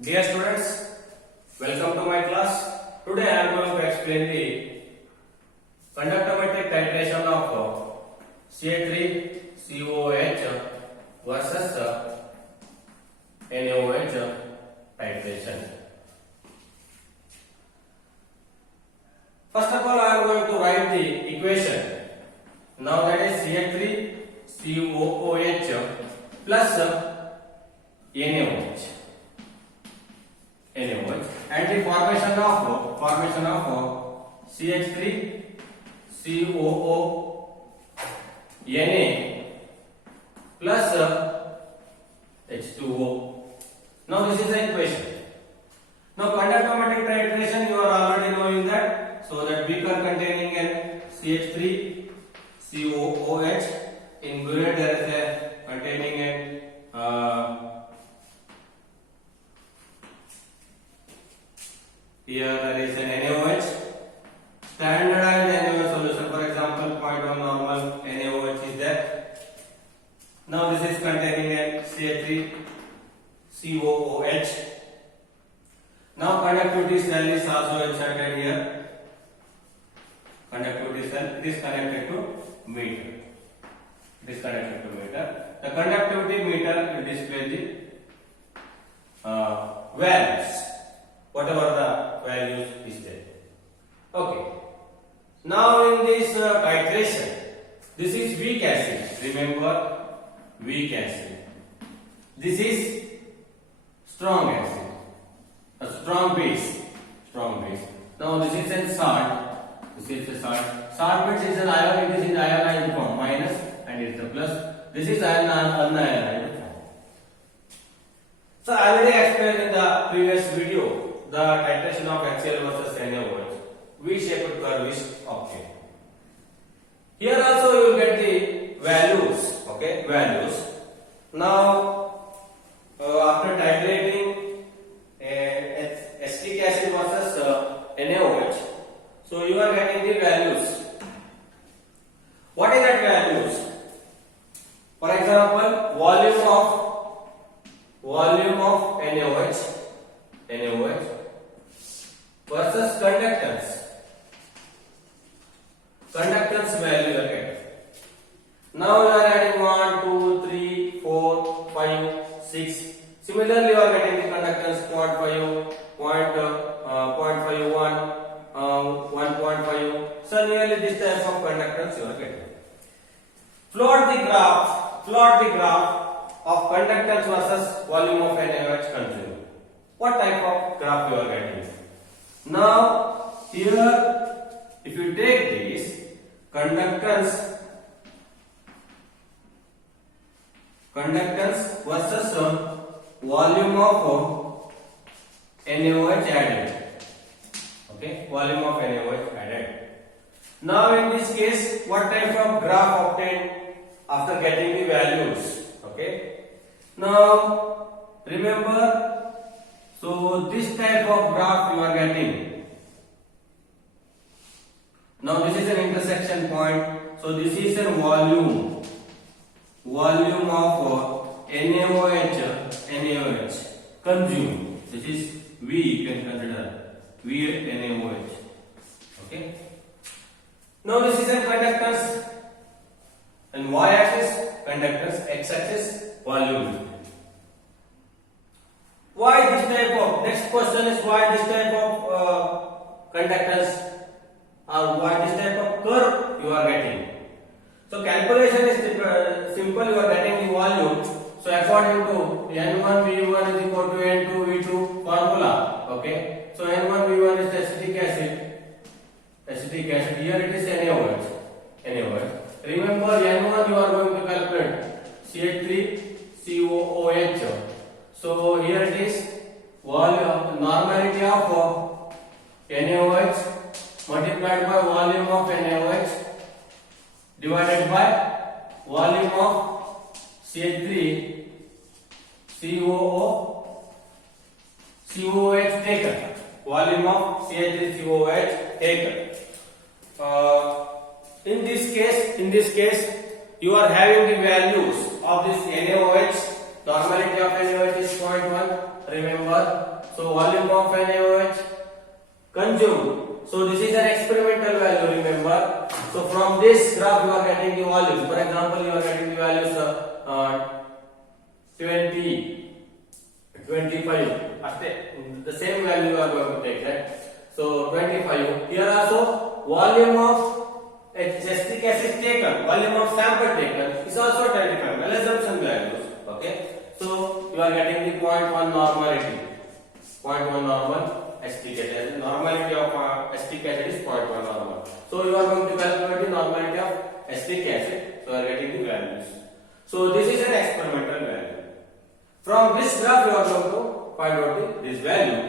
Dear students, welcome to my class. Today I am going to explain the conductometric titration of Ca3COOH versus NaOH titration. First of all, I am going to write the equation. Now that is Ca3COOH plus NaOH. And the formation of CH3COO Na plus H2O. Now this is the equation. Now conductometric titration you are already knowing that. So that beaker containing an CH3COOH, in burette there is a containing an here there is an NaOH, standardized NaOH solution. For example, 0.1 normal NaOH is there. Now this is containing a CH3COOH. Now conductivity cell is also inserted here. Conductivity cell, it is connected to meter. It is connected to meter. The conductivity meter will display the values, whatever the values is there. Okay. Now in this titration, this is weak acid. Remember, weak acid. This is strong acid. A strong base. Strong base. Now this is a salt. This is a salt. Salt means is an ion. It is in ionized form, minus, and it is a plus. This is unionized form. So I already explained in the previous video the titration of HCl versus NaOH. V-shaped curve is obtained. Here also you will get the values. Okay, values. Now after titrating acetic acid versus NaOH, so you are getting the values. What is that values? For example, volume of NaOH versus conductance value you are getting. Now you are adding 1, 2, 3, 4, 5, 6. Similarly, you are getting the conductance 0.5, 0.51, 1.5. So nearly this type of conductance you are getting. Plot the graph of conductance versus volume of NaOH consumed. What type of graph you are getting? Now here, if you take this conductance versus volume of NaOH added. Okay, volume of NaOH added. Now in this case, what type of graph obtained after getting the values? Okay. Now remember, so this type of graph you are getting. Now this is an intersection point. So this is a volume of NaOH consumed. This is V, you can consider V NaOH. Okay. Now this is a conductance and y-axis conductance, x-axis volume. Why this type of, next question is why this type of conductance or why this type of curve you are getting. So calculation is simple, you are getting the volume. So according to N1 V1 is equal to N2 V2 formula. Okay. So N1 V1 is acetic acid. Here it is NaOH. Remember N1 you are going to calculate CH3COOH. So here it is volume, normality of NaOH multiplied by volume of NaOH divided by volume of CH3COOH taken. Volume of CH3COOH taken. In this case, you are having the values of this NaOH. Normality of NaOH is 0.1, remember. So volume of NaOH consumed. So this is an experimental value, remember. So from this graph you are getting the values. For example, you are getting the values 20, 25. The same value you are going to take that. So 25. Here also volume of acetic acid taken, volume of sample taken is also 25. Well, assumption values. Okay. So you are getting the 0.1 normality. 0.1 normal acetic acid. Normality of acetic acid is 0.1 normal. So you are going to calculate the normality of acetic acid. So you are getting the values. So this is an experimental value. From this graph you are going to find out this value.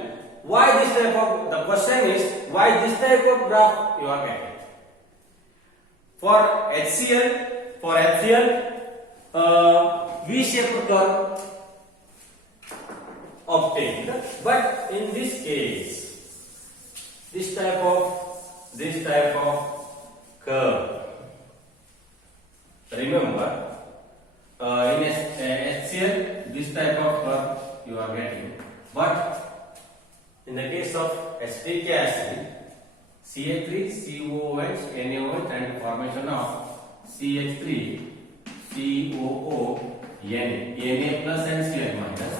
Why this type of, the question is why this type of graph you are getting. For HCl, V-shaped curve obtained, but in this case, this type of curve. Remember, in HCl, this type of curve you are getting, but in the case of acetic acid, CH3, COOH, NaOH, and formation of CH3, COO, Na plus and Cl minus,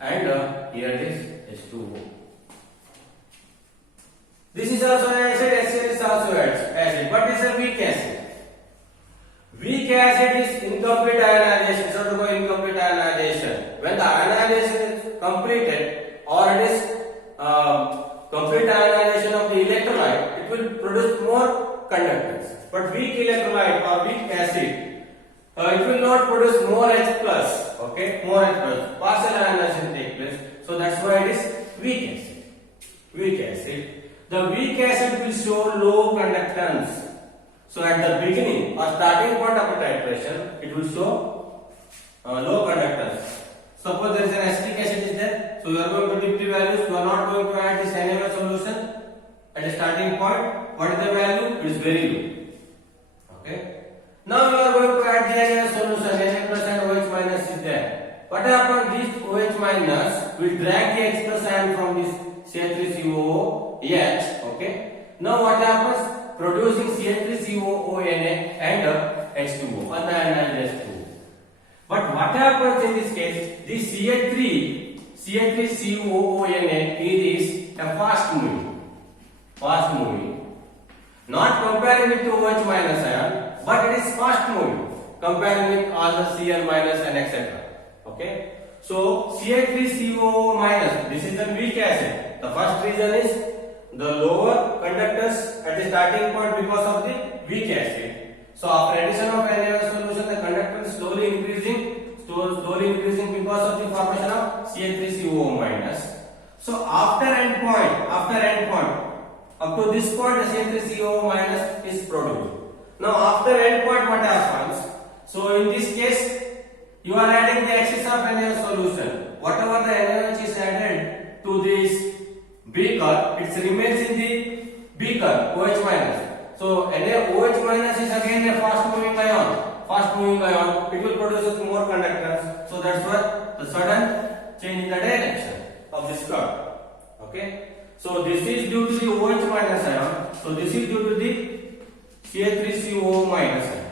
and here it is H2O. This is also an acid. HCl is also acid, but it's a weak acid. Weak acid is incomplete ionization. So to go incomplete ionization. When the ionization is completed, or it is complete ionization of the electrolyte, it will produce more conductance. But weak electrolyte or weak acid, it will not produce more H plus. Okay, more H plus. Partial ionization take place. So that's why it is weak acid. Weak acid. The weak acid will show low conductance. So at the beginning or starting point of a titration, it will show low conductance. Suppose there is an acetic acid is there, so you are going to dip the values. You are not going to add this NaOH solution at a starting point. What is the value? It is very low. Okay. Now you are going to add the NaOH solution. Na plus and OH minus is there. What happens? This OH minus will drag the H plus ion from this CH3COOH. Okay. Now what happens? Producing CH3COONA and H2O, unionized H2O. But what happens in this case? This CH3COONA is a fast moving. Not comparing it to OH minus ion, but it is fast moving. Comparing with all the Cl minus and etc. Okay. So CH3COO minus. This is the weak acid. The first reason is the lower conductance at the starting point because of the weak acid. So after addition of NaOH solution, the conductance slowly increasing because of the formation of CH3COO minus. So after end point, up to this point, the CH3COO minus is produced. Now after end point, what happens? So in this case, you are adding the excess of NaOH solution. Whatever the NaOH is added to this beaker, it remains in the beaker, OH minus. So NaOH minus is again a fast moving ion. It will produce more conductance. So that's why the sudden change in the direction of this curve. Okay. So this is due to the OH minus ion. So this is due to the CH3COO minus ion.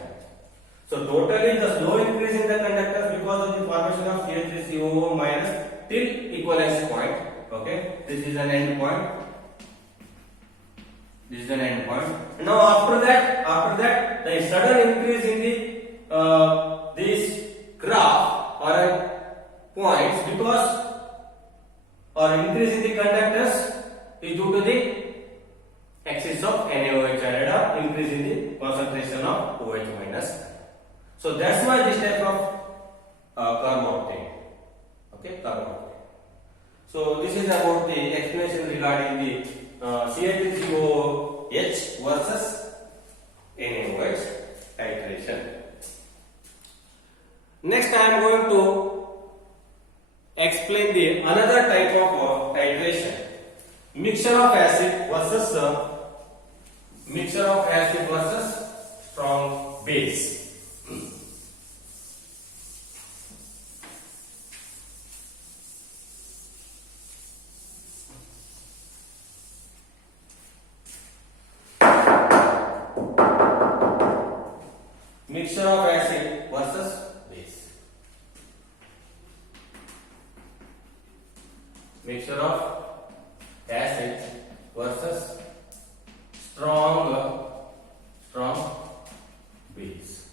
So totally the slow increase in the conductance because of the formation of CH3COO minus till equivalence point. Okay, this is an end point. Now after that, the sudden increase in the this graph or points because or increase in the conductance is due to the excess of NaOH added or increase in the concentration of OH minus. So that's why this type of curve obtained. Okay, curve obtained. So this is about the explanation regarding the CH3COOH versus NaOH titration. Next I am going to explain the another type of titration. Mixture of acid versus strong base. mixture of acid versus base. Mixture of acid versus strong base.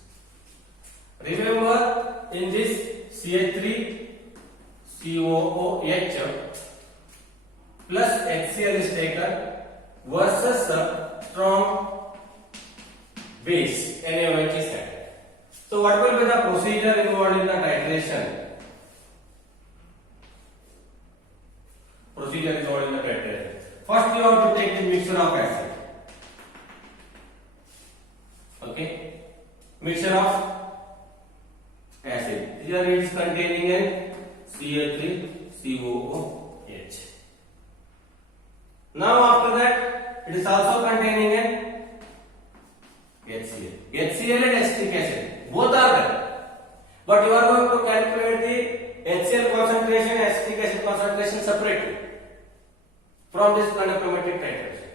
Remember, in this CH3COOH plus HCl is taken versus a strong base NaOH is added. So what will be the procedure involved in the titration? Procedure involved in the titration. First you have to take the mixture of acid. Okay, mixture of acid. Here it is containing a CH3COOH. Now after that, it is also containing a HCl. HCl and acetic acid, both are there. But you are going to calculate the HCl concentration, acetic acid concentration separately from this conductometric titration.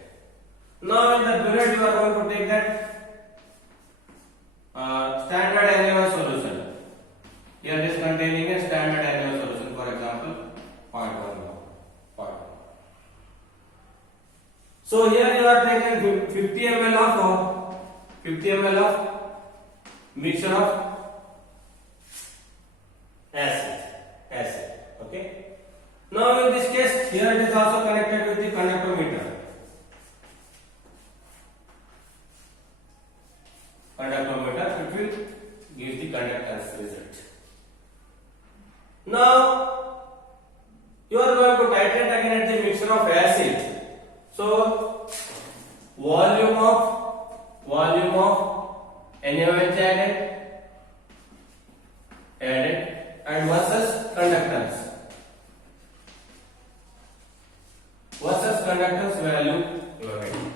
Now in the bullet you are going to take that standard NaOH solution. Here it is containing a standard NaOH solution, for example 0.1. So here you are taking 50 ml of mixture of acid. Okay. Now in this case, here it is also connected with the conductometer. Conductometer, it will give the conductance result. Now you are going to titrate again at the mixture of acid. So volume of NaOH added and versus conductance value you are getting.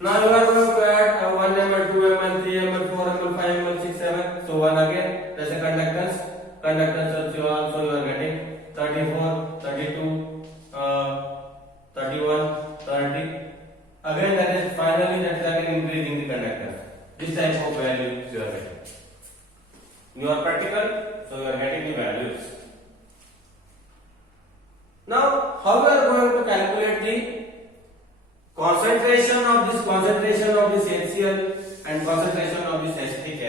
Now you are going to add 1 ml, 2 ml, 3 ml, 4 ml, 5 ml, 6, 7. So 1 again, that's a conductance also you are getting 34, 32, 31, 30. Again that is finally that is again increasing the conductance. This type of values you are getting. You are practical, so you are getting the values. Now how we are going to calculate the concentration of this HCl and concentration of this acetic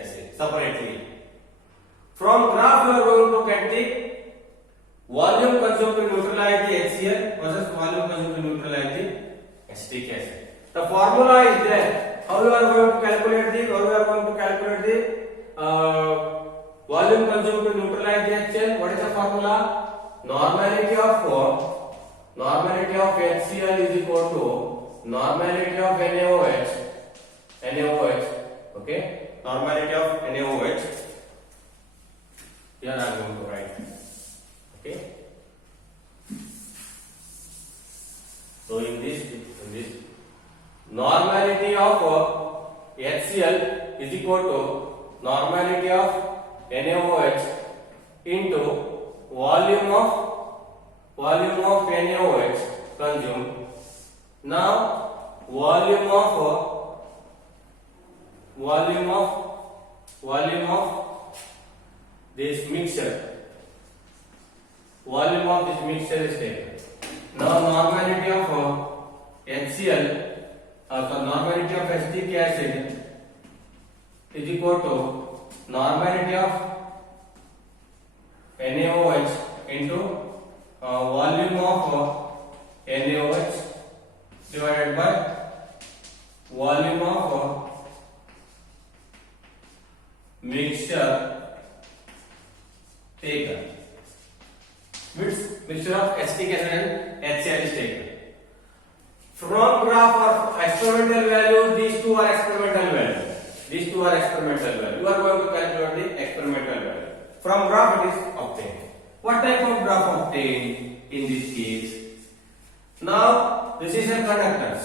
acid separately. From graph we are going to get the volume consumed to neutralize the HCl versus volume consumed to neutralize the acetic acid. The formula is there. How we are going to calculate the volume consumed to neutralize the HCl? What is the formula? Normality of HCl is equal to normality of NaOH. Okay, normality of NaOH. Here I am going to write. Okay. So in this normality of HCl is equal to normality of NaOH into volume of NaOH consumed. Now volume of this mixture is taken. Now normality of HCl, normality of acetic acid is equal to normality of NaOH into volume of NaOH divided by volume of mixture taken. Mixture of acetic acid and HCl is taken. From graph of experimental value, these two are experimental value. You are going to calculate the experimental value. From graph it is obtained. What type of graph obtained in this case? Now this is a conductance.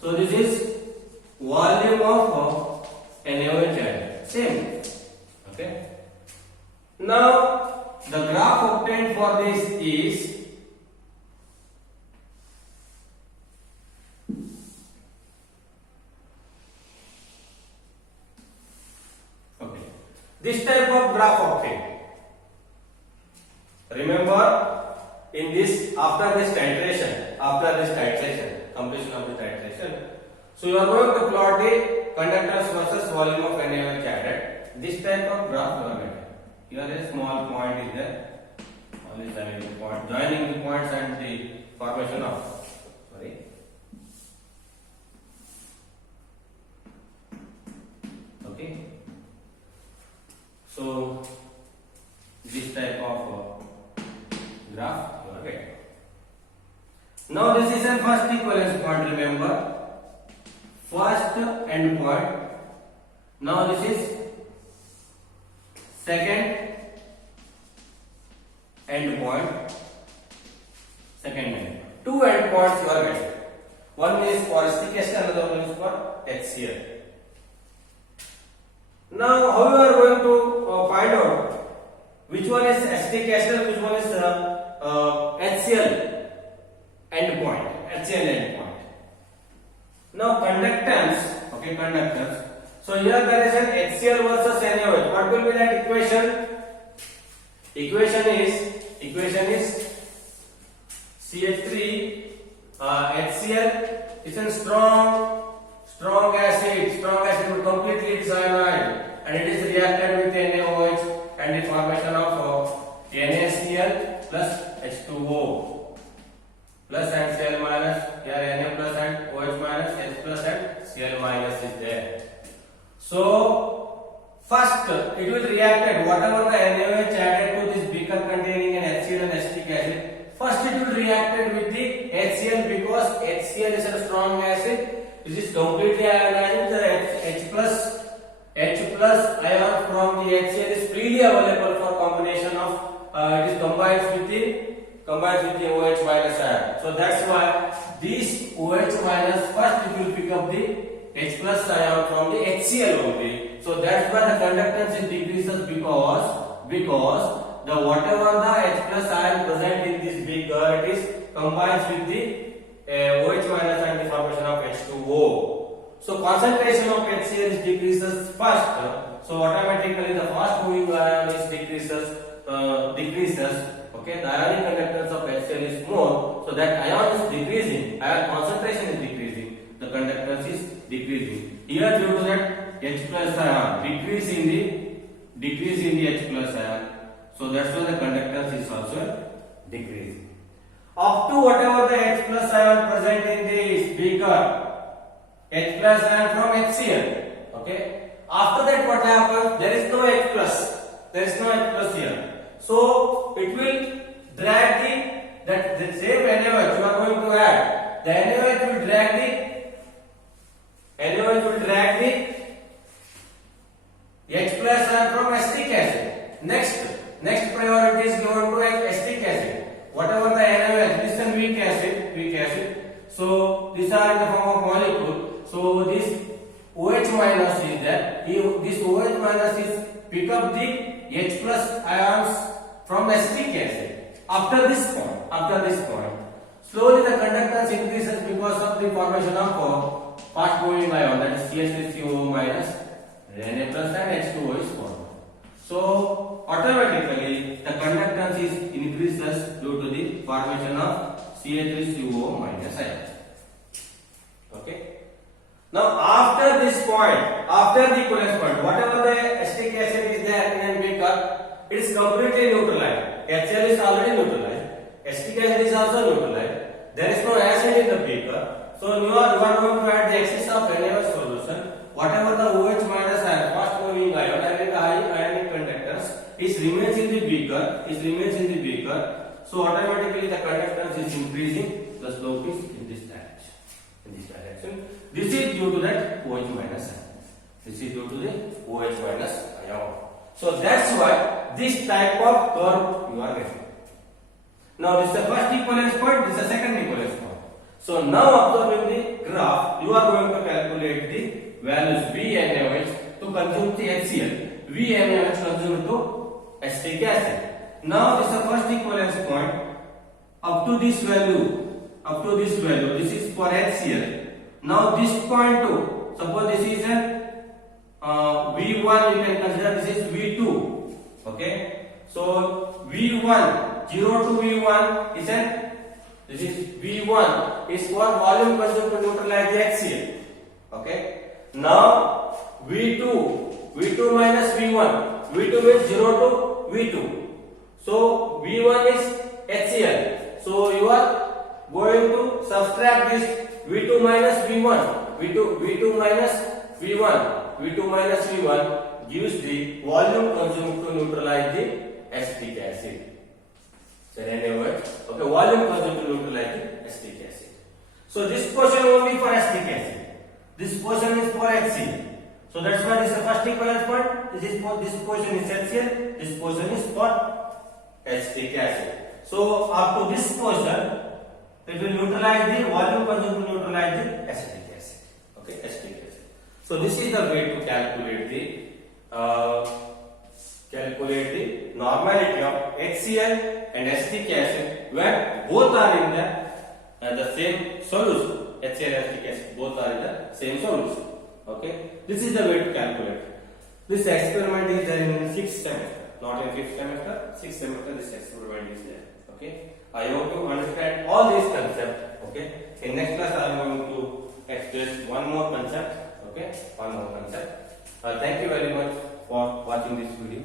So this is volume of NaOH added. Same. Okay. Now the graph obtained for this is Okay. This type of graph obtained. Remember, in this, after this titration, completion of the titration, so you are going to plot the conductors versus volume of NaOH added. This type of graph you are getting. Here a small point is there. Only joining the point, joining the points and the formation of. Sorry. Okay. So this type of graph you are getting. Now this is a first equivalence point. Remember, first end point. Now this is second end point. Second end point. Two end points you are getting. One is for stochastic, another one is for HCl. Now, how you are going to find out which one is stochastic, which one is HCl end point, HCl end point. Now, conductance, okay, conductance. So here there is an HCl versus NaOH. What will be that equation? Equation is CH3 HCl is a strong acid will completely discyanide, and it is reacted with NaOH and the formation of NaCl plus H2O plus and Cl minus. Here Na plus and OH minus, H plus and Cl minus is there. So first it will react whatever the NaOH added to this beaker containing an HCl and acetic acid. First it will react with the HCl because HCl is a strong acid. This is completely ionized. The H plus ion from the HCl is freely available for combination of. It is combines with the OH minus ion. So that's why this OH minus first it will pick up the H plus ion from the HCl only. So that's why the conductance is decreases because the whatever the H plus ion present in this beaker, it is combines with the OH minus and the formation of H2O. So concentration of HCl is decreases first. So automatically the fast moving ion is decreases. Okay, the ionic conductance of HCl is more, so that ion is decreasing. Ion concentration is decreasing. The conductance is decreasing. Here due to that H plus ion decrease in the H plus ion. So that's why the conductance is also decreasing. Up to whatever the H plus ion present in this beaker, H plus ion from HCl. Okay. After that, what happens? There is no H plus. There is no H plus here. So it will drag the same NaOH you are going to add. The NaOH will drag the H plus ion from acetic acid. Next priority is given to acetic acid. Whatever the NaOH, this is a weak acid. So these are in the form of molecule. So this OH minus is there. This OH minus is pick up the H plus ions from acetic acid. After this point, slowly the conductance increases because of the formation of fast moving ion, that is CH3COO minus, Na plus and H2O is formed. So automatically the conductance is increases due to the formation of CH3COO minus ion. Okay. Now after this point, after the equivalence point, whatever the acetic acid is there in a beaker, it is completely neutralized. HCl is already neutralized. Acetic acid is also neutralized. There is no acid in the beaker. So you are going to add the excess of NaOH solution. Whatever the OH minus ion, fast moving ion and the high ionic conductors, it remains in the beaker. So automatically the conductance is increasing. The slope is in this direction. This is due to that OH minus ion. So that's why this type of curve you are getting. Now this is the first equivalence point, this is the second equivalence point. So now observing the graph, you are going to calculate the values V NaOH to consume the HCl, V NaOH consumed to acetic acid. Now this is the first equivalence point. Up to this value, this is for HCl. Now this point 2, suppose this is a V1, you can consider this is V2. Okay, so V1, 0 to V1 is a, this is V1 is for volume consumed to neutralize the HCl. Okay, now V2 minus V1, V2 means 0 to V2, so V1 is HCl, so you are going to subtract this V2 minus V1, V2 minus V1 gives the volume consumed to neutralize the acetic acid. So anyway, okay, volume consumed to neutralize the acetic acid. So this portion only for acetic acid, this portion is for HCl. So that's why this is the first equivalence point. This portion is HCl, this portion is for acetic acid. So up to this portion, it will neutralize the volume consumed to neutralize the acetic acid. Okay, acetic acid. So this is the way to calculate the normality of HCl and acetic acid when both are in the same solution. HCl and acetic acid both are in the same solution. Okay, this is the way to calculate. This experiment is there in 6th semester, not in 5th semester. 6th semester this experiment is there. Okay, I hope you understand all these concepts. Okay, in next class I am going to express one more concept. Okay, one more concept. Thank you very much for watching this video.